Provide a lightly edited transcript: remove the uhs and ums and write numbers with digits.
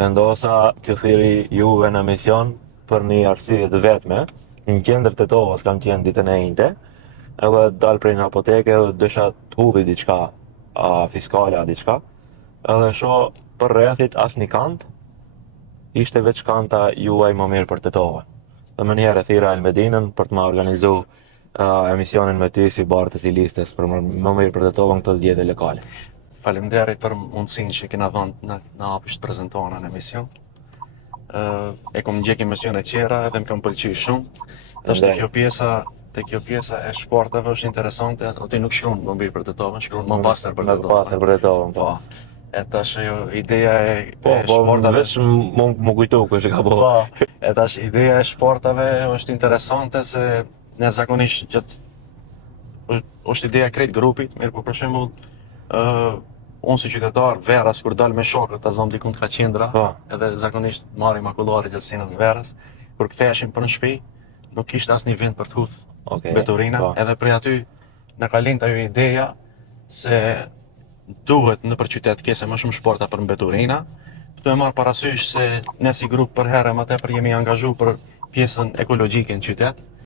vendosa t'ju thiri juve në mision për një arsye të vetme. Në qendër të Tetovës kam qenë ditën e njëjtë, edhe dal prej një apoteke edhe dësha t'hupi diçka fiskale diçka. Edhe shoh për rrethit asnjë kant, ishte veç kanta juaj më mirë për Tetovën. Dhe më njerë e thira Elmedinën për të ma organizu emisionin me ty si bartës i listës për më mirë për Tetovën këto zgjedhje lokale. Faleminderit për mundësinë që kena dhënë na hapësh të prezantohena në emision. E kom ndjek emisione tjera edhe më kam pëlqyer shumë. Tash te kjo pjesa e sporteve është interesante, aty nuk shkruan më mirë për Tetovën, shkruan më pastër për Tetovën. Më pastër për Tetovën, po. E tash ideja e sportave veç më kujtu kush e ka po. E tash ideja e sportave është interesante se ne zakonisht është ideja krejt grupit, mirë po për shembull unë si qytetar verës kur dal me shokët ta zëm diku ka qendra, edhe zakonisht marrim akullari gjatë sinës verës, kur ktheheshim për në shtëpi, nuk kishte asnjë vend për të hudhur mbeturina, edhe prej aty na ka lind ajo ideja se duhet nëpër qytet kese më shumë shporta për mbeturina. Këtu e marr parasysh se ne si grup për herë më tepër jemi angazhuar për pjesën ekologjike në qytet.